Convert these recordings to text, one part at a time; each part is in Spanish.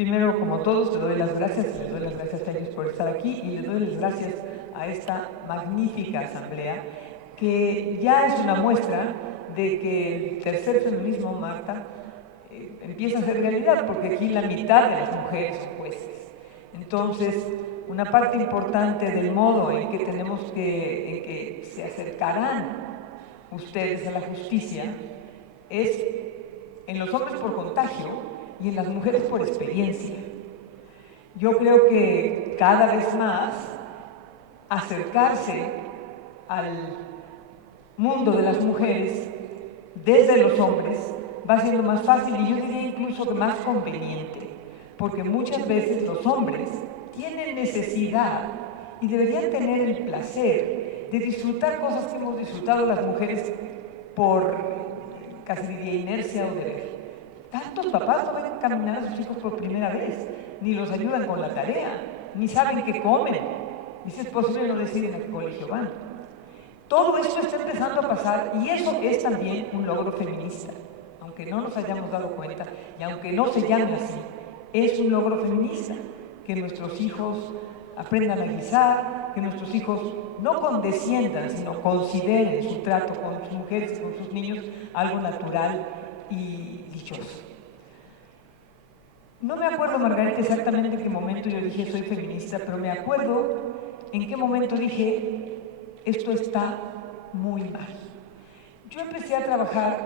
Primero, como todos, te doy las gracias, les doy las gracias a ellos por estar aquí y les doy las gracias a esta magnífica asamblea, que ya es una muestra de que el tercer feminismo, Marta, empieza a ser realidad, porque aquí la mitad de las mujeres son jueces. Entonces, una parte importante del modo en que en que se acercarán ustedes a la justicia es en los hombres por contagio y en las mujeres por experiencia. Yo creo que cada vez más acercarse al mundo de las mujeres desde los hombres va siendo más fácil y yo diría incluso que más conveniente, porque muchas veces los hombres tienen necesidad y deberían tener el placer de disfrutar cosas que hemos disfrutado las mujeres por casi diría inercia o deber. Tantos papás no ven caminar a sus hijos por primera vez, ni los ayudan con la tarea, ni saben qué comen, ni si es posible no deciden a qué colegio van. Todo esto está empezando a pasar y eso es también un logro feminista, aunque no nos hayamos dado cuenta y aunque no se llame así, es un logro feminista que nuestros hijos aprendan a guisar, que nuestros hijos no condesciendan, sino consideren su trato con sus mujeres y con sus niños algo natural y dichoso. No me acuerdo, Margarita, exactamente en qué momento yo dije soy feminista, pero me acuerdo en qué momento dije esto está muy mal. Yo empecé a trabajar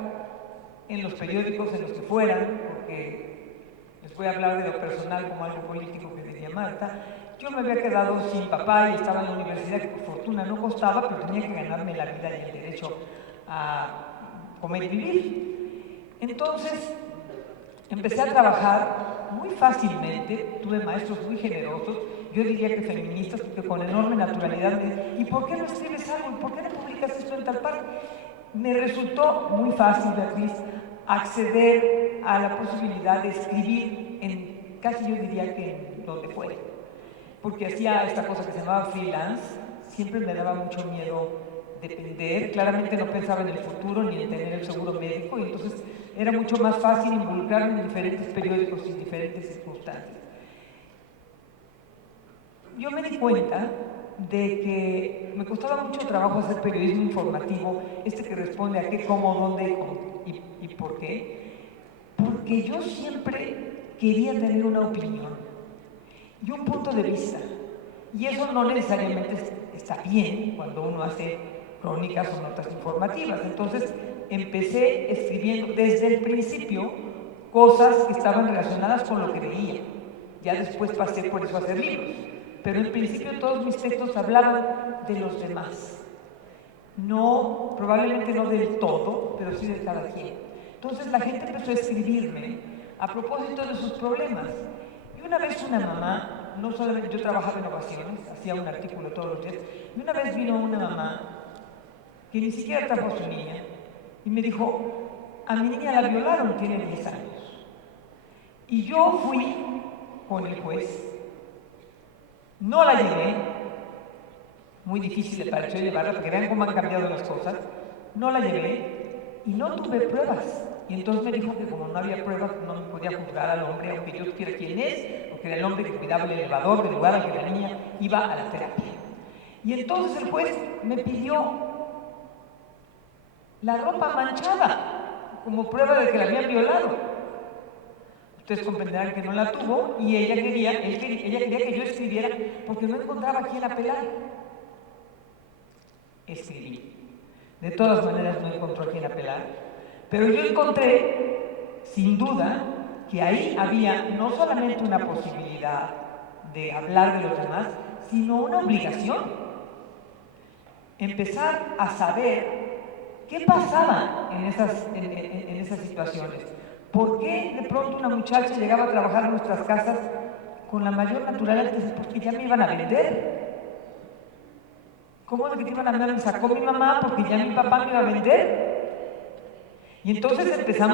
en los periódicos, en los que fueran, porque les voy a hablar de lo personal como algo político que diría Marta. Yo me había quedado sin papá y estaba en la universidad, que por fortuna no costaba, pero tenía que ganarme la vida y el derecho a comer y vivir. Entonces, empecé a trabajar muy fácilmente, tuve maestros muy generosos, yo diría que feministas, porque con enorme naturalidad me ¿y por qué no escribes algo? ¿Y por qué no publicas esto en tal parte? Me resultó muy fácil, Beatriz, acceder a la posibilidad de escribir en, casi yo diría que en donde fuera, porque hacía esta cosa que se llamaba freelance, siempre me daba mucho miedo depender, claramente no pensaba en el futuro ni en tener el seguro médico, y entonces era mucho más fácil involucrarme en diferentes periódicos y diferentes circunstancias. Yo me di cuenta de que me costaba mucho trabajo hacer periodismo informativo, que responde a qué, cómo, dónde y por qué, porque yo siempre quería tener una opinión y un punto de vista, y eso no necesariamente está bien cuando uno hace crónicas o notas informativas. Entonces empecé escribiendo desde el principio cosas que estaban relacionadas con lo que veía. Ya después pasé por eso a hacer libros, pero en principio todos mis textos hablaban de los demás. No, probablemente no del todo, pero sí de cada quien. Entonces la gente empezó a escribirme a propósito de sus problemas. Y una vez una mamá, no solamente yo trabajaba en ovaciones, hacía un artículo todos los días, y una vez vino una mamá que ni siquiera trajo a su niña y me dijo, a mi niña la violaron, tiene 10 años. Y yo fui con el juez, no la llevé, muy difícil le pareció llevarla, porque vean cómo han cambiado las cosas, no la llevé y no tuve pruebas. Y entonces me dijo que como no había pruebas, no me podía juzgar al hombre, aunque yo supiera quién es, porque era el hombre que cuidaba el elevador del lugar al que la niña iba a la terapia. Y entonces el juez me pidió la ropa manchada como prueba de que la habían violado. Ustedes comprenderán que no la tuvo y ella quería que yo escribiera porque no encontraba a quién apelar. Escribí. De todas maneras no encontró a quién apelar, pero yo encontré, sin duda, que ahí había no solamente una posibilidad de hablar de los demás, sino una obligación. Empezar a saber qué pasaba en esas situaciones. ¿Por qué de pronto una muchacha llegaba a trabajar en nuestras casas con la mayor naturalidad? Porque ya me iban a vender. ¿Cómo de que te iban a vender? Me sacó mi mamá porque ya mi papá me iba a vender. Y entonces empecé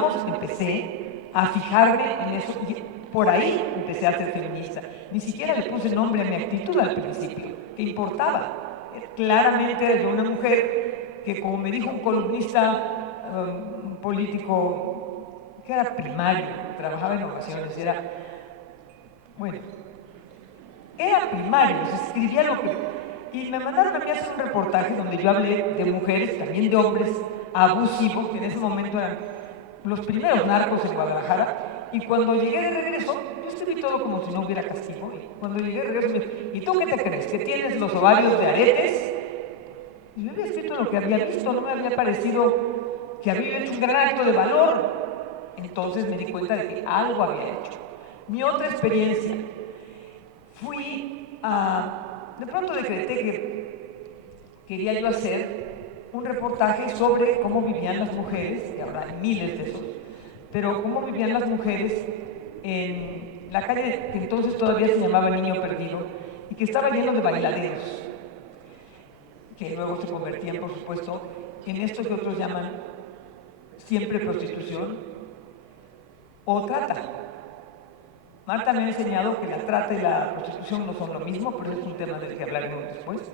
a fijarme en eso. Y por ahí empecé a ser feminista. Ni siquiera le puse nombre a mi actitud al principio. ¿Qué importaba? Claramente era una mujer que, como me dijo un columnista político que era primario, trabajaba en ocasiones, era Bueno, era primario, se escribía lo que... Y me mandaron a mí a hacer un reportaje donde yo hablé de mujeres, también de hombres abusivos, que en ese momento eran los primeros narcos en Guadalajara. Y cuando llegué de regreso, yo escribí todo como si no hubiera castigo. Y cuando llegué de regreso me dije, ¿y tú qué te crees? ¿Que tienes los ovarios de aretes? Y yo había escrito lo que había visto, no me había parecido que había hecho un gran acto de valor. Entonces me di cuenta de que algo había hecho. Mi otra experiencia, de pronto decreté que quería yo hacer un reportaje sobre cómo vivían las mujeres, que habrá miles de esos, pero cómo vivían las mujeres en la calle que entonces todavía se llamaba Niño Perdido y que estaba lleno de bailaderos, que luego se convertían, por supuesto, en esto que otros llaman siempre prostitución o trata. Marta me ha enseñado que la trata y la prostitución no son lo mismo, pero es un tema del que hablaremos después.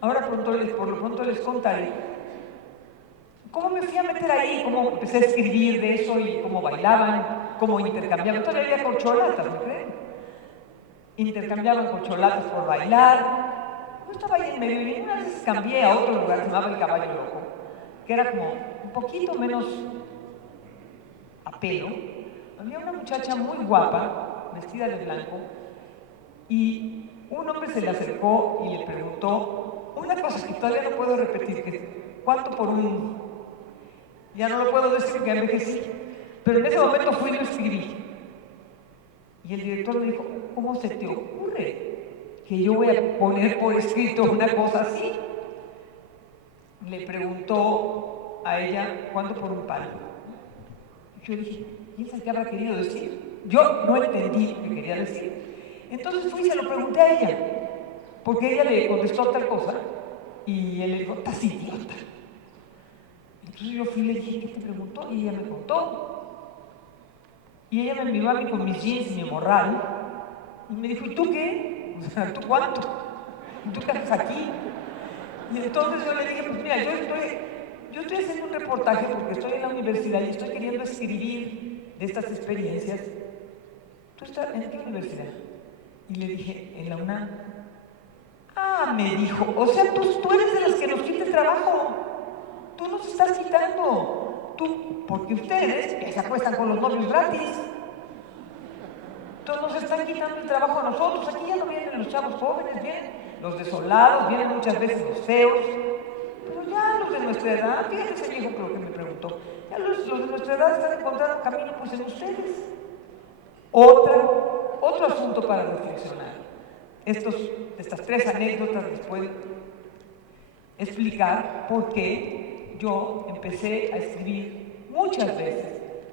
Ahora por lo pronto les contaré cómo me fui a meter ahí, cómo empecé a escribir de eso y cómo bailaban, cómo intercambiaban. Todavía había corcholatas, ¿me creen? Intercambiaban corcholatas por bailar. Yo estaba ahí en medio y una vez cambié a otro lugar, se llamaba El Caballo Loco, que era como un poquito menos a pelo. Había una muchacha muy guapa, vestida de blanco, y un hombre se le acercó y le preguntó una cosa que todavía no puedo repetir, que ¿cuánto por un...? Ya no lo puedo decir porque envejecí, pero en ese momento fui y lo escribí. Y el director me dijo, ¿cómo se te ocurre que yo voy a poner por escrito una cosa así? Le preguntó a ella, ¿cuánto por un palo? Yo dije, ¿quién sabe qué habrá querido decir? Yo no entendí lo que quería decir. Entonces fui y se lo pregunté a ella, porque ella le contestó tal cosa, y él le dijo, estás idiota. Entonces yo fui y le dije, ¿qué te preguntó? Y ella me contó. Y ella me miró a mí con mis jeans y mi morral, y me dijo, ¿y tú qué? O sea, ¿tú cuánto? ¿Y tú qué haces aquí? Y entonces yo le dije, pues mira, yo estoy haciendo un reportaje porque estoy en la universidad y estoy queriendo escribir de estas experiencias. ¿Tú estás en qué universidad? Y le dije, en la UNAM. Ah, me dijo, o sea, tú eres de las que nos quita el trabajo. Tú nos estás quitando. Tú, porque ustedes que se acuestan con los novios gratis. Entonces nos están quitando el trabajo a nosotros. Aquí ya no vienen los chavos jóvenes, vienen los desolados, vienen muchas veces los feos. Pero ya los de nuestra edad, fíjate ese viejo que lo que me preguntó, ya los de nuestra edad están encontrando camino pues en ustedes. Otro asunto para reflexionar. Estas tres anécdotas les puedo explicar por qué yo empecé a escribir muchas veces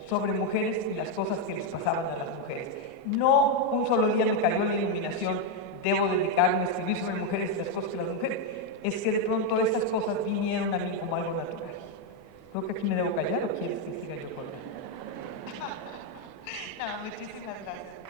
sobre mujeres y las cosas que les pasaban a las mujeres. No un solo día me cayó la iluminación, debo dedicarme a escribir sobre mujeres y las cosas que las mujeres. Es que de pronto estas cosas vinieron a mí como algo natural. Creo que aquí me debo callar o quieres que siga yo con él. No, muchísimas gracias.